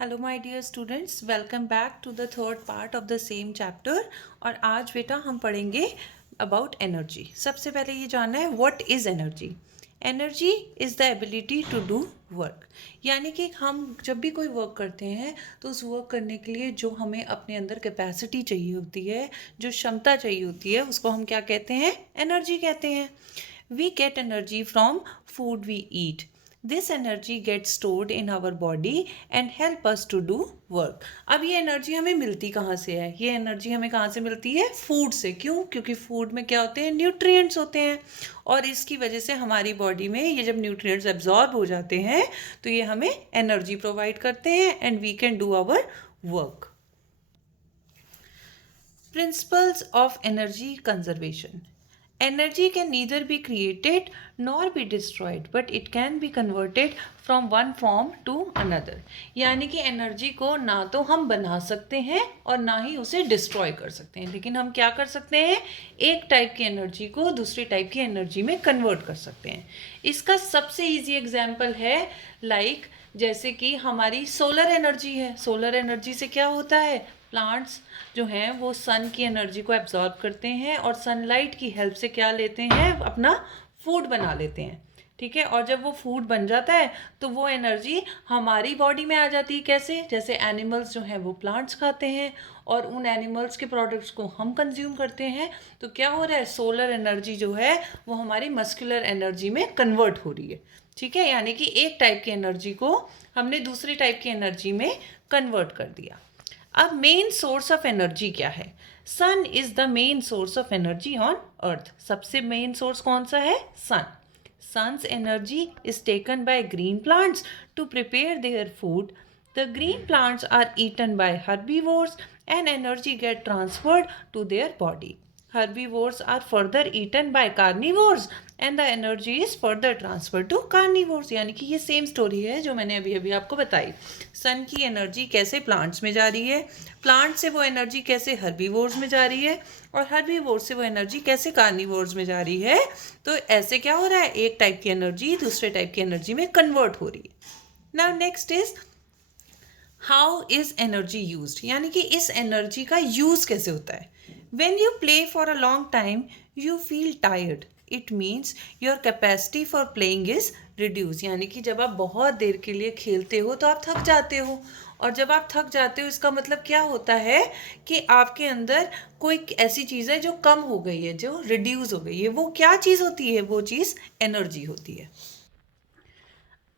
Hello my dear students, welcome back to the third part of the same chapter. और आज बेटा हम पढ़ेंगे अबाउट एनर्जी। सबसे पहले ये जानना है what is energy. Energy is the ability to do work. यानी कि हम जब भी कोई वर्क करते हैं तो उस वर्क करने के लिए जो हमें अपने अंदर कैपेसिटी चाहिए होती है, जो क्षमता चाहिए होती है, उसको हम क्या कहते हैं? एनर्जी कहते हैं। We get energy from food we eat. This energy gets stored in our body and help us to do work. अब ये एनर्जी हमें मिलती कहाँ से है? ये एनर्जी हमें कहाँ से मिलती है? फूड से। क्यों? क्योंकि फूड में क्या होते हैं? न्यूट्रिएंट्स होते हैं, और इसकी वजह से हमारी बॉडी में ये जब न्यूट्रिएंट्स एब्जॉर्ब हो जाते हैं तो ये हमें एनर्जी प्रोवाइड करते हैं and we can do our work. Principles of energy conservation. Energy can neither be created nor be destroyed, but it can be converted from one form to another. यानी कि एनर्जी को ना तो हम बना सकते हैं और ना ही उसे डिस्ट्रॉय कर सकते हैं, लेकिन हम क्या कर सकते हैं? एक टाइप की एनर्जी को दूसरी टाइप की एनर्जी में कन्वर्ट कर सकते हैं। इसका सबसे इजी एग्जाम्पल है जैसे कि हमारी सोलर एनर्जी है। सोलर एनर्जी से क्या होता है? प्लांट्स जो हैं वो सन की एनर्जी को एब्जॉर्ब करते हैं और सनलाइट की हेल्प से क्या लेते हैं? अपना फूड बना लेते हैं। ठीक है, और जब वो फूड बन जाता है तो वो एनर्जी हमारी बॉडी में आ जाती है। कैसे? जैसे एनिमल्स जो हैं वो प्लांट्स खाते हैं और उन एनिमल्स के प्रोडक्ट्स को हम कंज्यूम करते हैं, तो क्या हो रहा है? सोलर एनर्जी जो है वो हमारी मस्कुलर एनर्जी में कन्वर्ट हो रही है। ठीक है, यानी कि एक टाइप की एनर्जी को हमने दूसरी टाइप की एनर्जी में कन्वर्ट कर दिया। अब मेन सोर्स ऑफ एनर्जी क्या है? Sun is the main source of energy on earth. सबसे मेन सोर्स कौन सा है? सन। Sun's energy is taken by green plants to prepare their food. The green plants are eaten by herbivores and energy get transferred to their body. Herbivores are further eaten by carnivores and the energy is further transferred to carnivores. यानी कि ये same story है जो मैंने अभी अभी आपको बताई। सन की एनर्जी कैसे प्लांट्स में जा रही है, प्लांट से वो एनर्जी कैसे हर्बीवोर्स में जा रही है, और हर्बीवोर्स से वो एनर्जी कैसे कार्निवोर्स में जा रही है। तो ऐसे क्या हो रहा है? एक टाइप की एनर्जी दूसरे टाइप की एनर्जी में कन्वर्ट हो रही है। Now next is how is energy used. यानी कि इस एनर्जी का यूज कैसे होता है? When you play for a long time you feel tired. It means your capacity for playing is reduce. यानी कि जब आप बहुत देर के लिए खेलते हो तो आप थक जाते हो, और जब आप थक जाते हो इसका मतलब क्या होता है कि आपके अंदर कोई ऐसी चीज़ है जो कम हो गई है, जो रिड्यूस हो गई है। वो क्या चीज़ होती है? वो चीज़ एनर्जी होती है।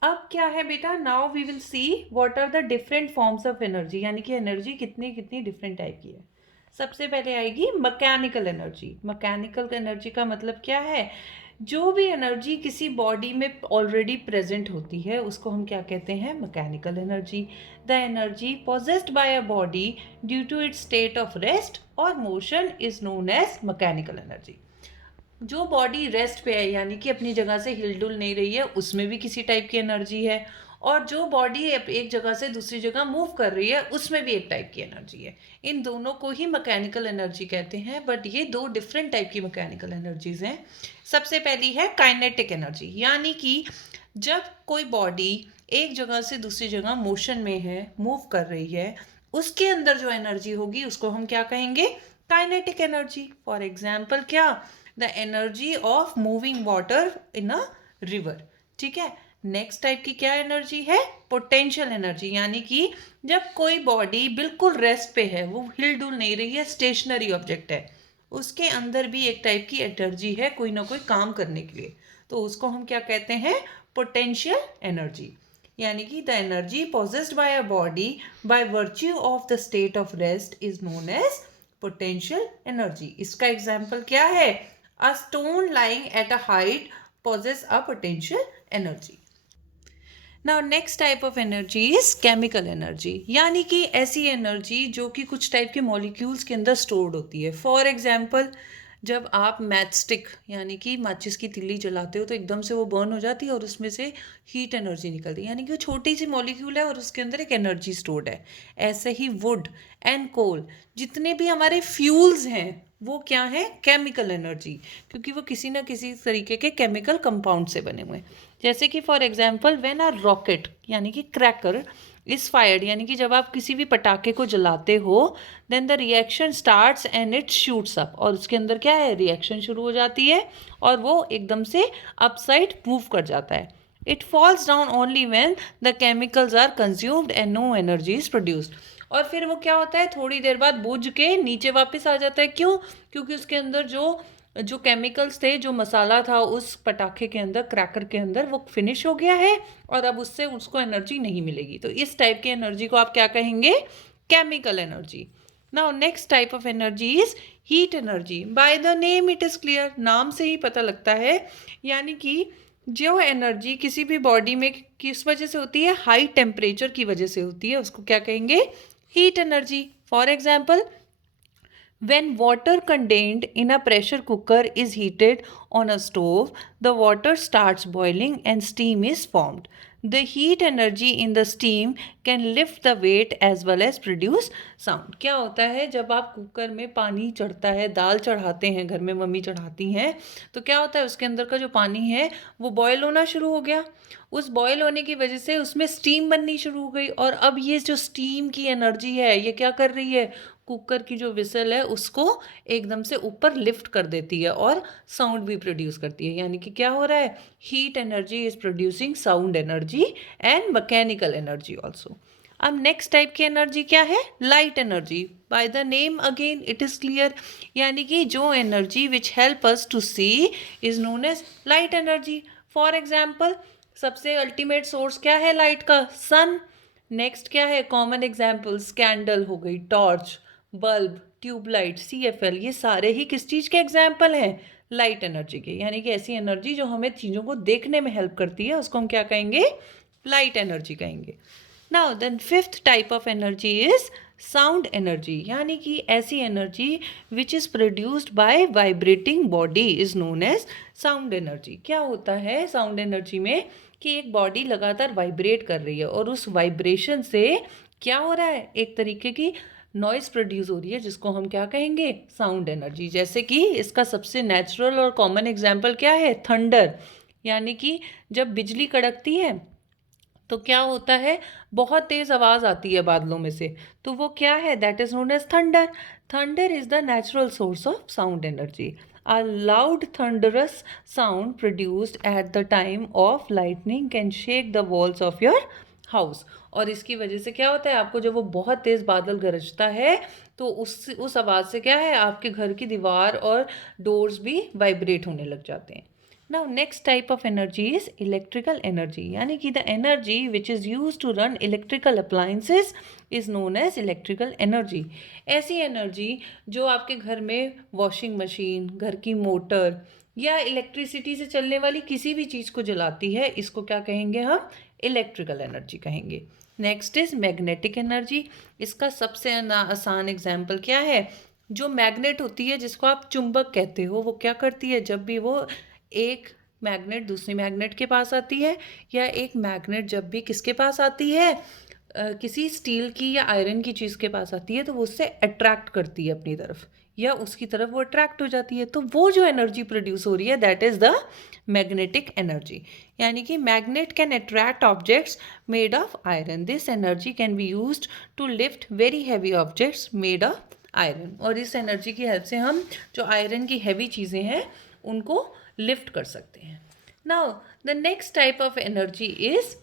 अब क्या है बेटा? Now we will see what are the different forms of energy. यानी कि एनर्जी कितनी कितनी डिफरेंट टाइप की है। सबसे पहले आएगी मैकेनिकल एनर्जी। मैकेनिकल एनर्जी का मतलब क्या है? जो भी एनर्जी किसी बॉडी में ऑलरेडी प्रेजेंट होती है उसको हम क्या कहते हैं? Mechanical energy. The energy possessed by a body due to its state of rest और motion is known as mechanical energy. जो बॉडी रेस्ट पे है यानी कि अपनी जगह से हिलडुल नहीं रही है, उसमें भी किसी टाइप की एनर्जी है, और जो बॉडी एक जगह से दूसरी जगह मूव कर रही है उसमें भी एक टाइप की एनर्जी है। इन दोनों को ही मैकेनिकल एनर्जी कहते हैं, बट ये दो डिफरेंट टाइप की मैकेनिकल एनर्जीज हैं। सबसे पहली है काइनेटिक एनर्जी। यानी कि जब कोई बॉडी एक जगह से दूसरी जगह मोशन में है, मूव कर रही है, उसके अंदर जो एनर्जी होगी उसको हम क्या कहेंगे? Kinetic energy. फॉर एग्जाम्पल क्या? The energy of moving water in a river. ठीक है, नेक्स्ट टाइप की क्या एनर्जी है? Potential energy. यानी कि जब कोई बॉडी बिल्कुल रेस्ट पे है, वो हिल डुल नहीं रही है, स्टेशनरी ऑब्जेक्ट है, उसके अंदर भी एक टाइप की एनर्जी है कोई ना कोई काम करने के लिए, तो उसको हम क्या कहते हैं? Potential energy. यानी कि the energy possessed by a body by virtue of the state of rest is known as potential energy. इसका एग्जाम्पल क्या है? A stone lying at a height possess a potential energy. Now next type of energy is chemical energy। यानी कि ऐसी energy जो कि कुछ type के मॉलिक्यूल्स के अंदर स्टोर्ड होती है। फॉर एग्जाम्पल जब आप मैचस्टिक यानी कि माचिस की तिल्ली जलाते हो तो एकदम से वो बर्न हो जाती है और उसमें से हीट एनर्जी निकलती है, यानी कि वो छोटी सी मॉलिक्यूल है और उसके अंदर एक एनर्जी स्टोर्ड है। ऐसे ही वुड एंड कोल, जितने भी हमारे फ्यूल्स हैं वो क्या है? केमिकल एनर्जी, क्योंकि वो किसी ना किसी तरीके के केमिकल कंपाउंड से बने हुए हैं। जैसे कि for example when a rocket यानी कि क्रैकर इज फायर्ड, यानी कि जब आप किसी भी पटाखे को जलाते हो, then the reaction starts and it shoots up, और उसके अंदर क्या है, रिएक्शन शुरू हो जाती है और वो एकदम से अपसाइड मूव कर जाता है. It falls down only when the chemicals are consumed and no energy is produced. और फिर वो क्या होता है, थोड़ी देर बाद बुझ के नीचे वापस आ जाता है. क्यों? क्योंकि उसके अंदर जो जो केमिकल्स थे, जो मसाला था उस पटाखे के अंदर, क्रैकर के अंदर, वो फिनिश हो गया है और अब उससे उसको एनर्जी नहीं मिलेगी. तो इस टाइप की एनर्जी को आप क्या कहेंगे, chemical energy. Now next type of energy is heat energy. By the name it is clear, नाम से ही पता लगता है, यानी कि जो एनर्जी किसी भी बॉडी में किस वजह से होती है, हाई टेम्परेचर की वजह से होती है, उसको क्या कहेंगे, heat energy. For example, when water contained in a pressure cooker is heated on a stove, the water starts boiling and steam is formed. The heat energy in the steam can lift the weight as well as produce sound. क्या होता है, जब आप cooker में पानी चढ़ता है, दाल चढ़ाते हैं, घर में मम्मी चढ़ाती हैं, तो क्या होता है, उसके अंदर का जो पानी है वो बॉयल होना शुरू हो गया. उस बॉयल होने की वजह से उसमें स्टीम बननी शुरू हो गई, और अब ये जो स्टीम की एनर्जी है, ये क्या कर रही है, कुकर की जो विसल है उसको एकदम से ऊपर लिफ्ट कर देती है और साउंड भी प्रोड्यूस करती है. यानी कि क्या हो रहा है, heat energy is producing sound energy and mechanical energy also. अब नेक्स्ट टाइप की एनर्जी क्या है, light energy. By the name again it is clear, यानी कि जो energy which help us to see is known as light energy. For example, सबसे ultimate source क्या है लाइट का, सन. नेक्स्ट क्या है, कॉमन एग्जाम्पल्स, कैंडल हो गई, टॉर्च, बल्ब, ट्यूबलाइट, CFL, ये सारे ही किस चीज़ के एग्जाम्पल हैं, लाइट एनर्जी के. यानी कि ऐसी एनर्जी जो हमें चीज़ों को देखने में हेल्प करती है, उसको हम क्या कहेंगे, लाइट एनर्जी कहेंगे. Now then fifth type of energy is sound energy, यानी कि ऐसी energy which is produced by vibrating body is known as sound energy. क्या होता है साउंड एनर्जी में, कि एक बॉडी लगातार वाइब्रेट कर रही है और उस वाइब्रेशन से क्या हो रहा है, एक तरीके की नॉइज़ प्रोड्यूस हो रही है, जिसको हम क्या कहेंगे, साउंड एनर्जी. जैसे कि इसका सबसे नेचुरल और कॉमन एग्जाम्पल क्या है, थंडर. यानी कि जब बिजली कड़कती है तो क्या होता है, बहुत तेज़ आवाज़ आती है बादलों में से, तो वो क्या है, that is known as thunder. Thunder is the natural source of sound energy. A loud thunderous sound produced at the time of lightning can shake the walls of your house. और इसकी वजह से क्या होता है, आपको जब वो बहुत तेज़ बादल गरजता है तो उस आवाज़ से क्या है, आपके घर की दीवार और डोर्स भी वाइब्रेट होने लग जाते हैं. Now next type of energy is electrical energy, यानी कि the energy which is used to run electrical appliances is known as electrical energy. ऐसी एनर्जी जो आपके घर में वॉशिंग मशीन, घर की मोटर या इलेक्ट्रिसिटी से चलने वाली किसी भी चीज़ को जलाती है, इसको क्या कहेंगे हम, इलेक्ट्रिकल एनर्जी कहेंगे. Next is magnetic energy. इसका सबसे आसान एग्जाम्पल क्या है, जो मैग्नेट होती है, जिसको आप चुंबक कहते हो, वो क्या करती है, जब भी वो एक मैग्नेट दूसरी मैग्नेट के पास आती है, या एक मैग्नेट जब भी किसके पास आती है, किसी स्टील की या आयरन की चीज़ के पास आती है, तो वो उससे अट्रैक्ट करती है अपनी तरफ, या उसकी तरफ वो अट्रैक्ट हो जाती है. तो वो जो एनर्जी प्रोड्यूस हो रही है, that is the magnetic energy. यानी कि magnet can attract objects made of iron. This energy can be used to lift very heavy objects made of iron. और इस एनर्जी की हेल्प से हम जो आयरन की हैवी चीज़ें हैं उनको लिफ्ट कर सकते हैं. Now the next type of energy is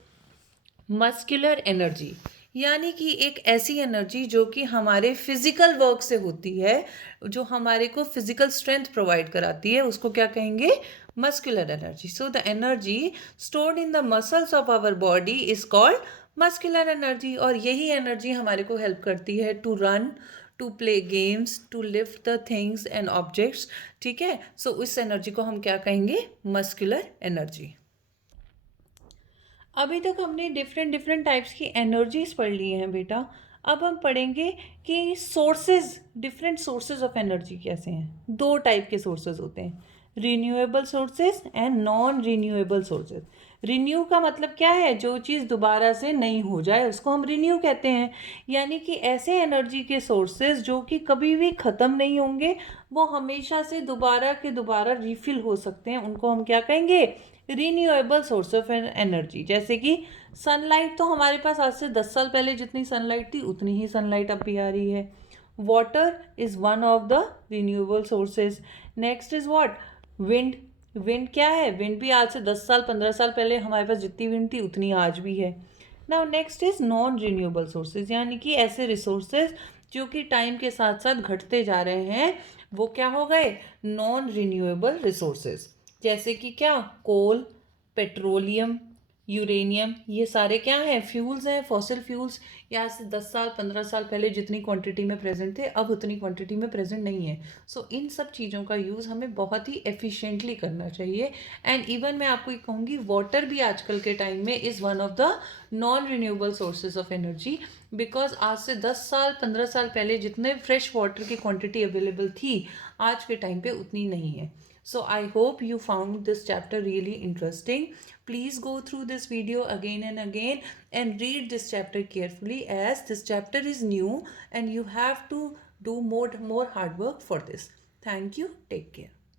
muscular energy, यानी कि एक ऐसी एनर्जी जो कि हमारे फिजिकल वर्क से होती है, जो हमारे को फिजिकल स्ट्रेंथ प्रोवाइड कराती है, उसको क्या कहेंगे, muscular energy. So the energy stored in the muscles of our body is called muscular energy. और यही एनर्जी हमारे को हेल्प करती है to run, to play games, to lift the things and objects. ठीक है, सो इस एनर्जी को हम क्या कहेंगे, मस्कुलर एनर्जी. अभी तक हमने डिफरेंट टाइप्स की एनर्जीज पढ़ ली हैं बेटा. अब हम पढ़ेंगे कि sources, different sources of energy कैसे हैं. दो टाइप के सोर्सेज होते हैं, renewable sources and non renewable sources. Renew का मतलब क्या है, जो चीज़ दोबारा से नहीं हो जाए उसको हम रिन्यू कहते हैं. यानी कि ऐसे एनर्जी के सोर्सेज जो कि कभी भी ख़त्म नहीं होंगे, वो हमेशा से दोबारा के दोबारा रिफिल हो सकते हैं, उनको हम क्या कहेंगे, रिन्यूएबल सोर्स ऑफ एनर्जी, जैसे कि सनलाइट तो हमारे पास आज से 10 साल पहले जितनी सनलाइट थी उतनी ही सनलाइट अब भी आ रही है. Water is one of the renewable sources. Next is what? Wind. Wind क्या है? विंड भी आज से 10 साल 15 साल पहले हमारे पास जितनी विंड थी उतनी आज भी है. Now next is non renewable sources, यानी कि ऐसे रिसोर्सेज जो कि टाइम के साथ साथ घटते जा रहे हैं, वो क्या हो गए? Non renewable resources. जैसे कि क्या? कोल, पेट्रोलियम, यूरेनियम, ये सारे क्या हैं? फ्यूल्स हैं, फॉसिल फ्यूल्स. यहाँ से 10 साल 15 साल पहले जितनी क्वांटिटी में प्रेजेंट थे अब उतनी क्वांटिटी में प्रेजेंट नहीं है. सो इन सब चीज़ों का यूज़ हमें बहुत ही एफिशिएंटली करना चाहिए. एंड इवन मैं आपको ये कहूँगी, वाटर भी आजकल के टाइम में is one of the non renewable sources of energy, because आज से 10 साल 15 साल पहले जितने फ्रेश वाटर की क्वांटिटी अवेलेबल थी आज के टाइम पे उतनी नहीं है. So I hope you found this chapter really interesting. Please go through this video again and again and read this chapter carefully, as this chapter is new and you have to do more hard work for this. Thank you. Take care.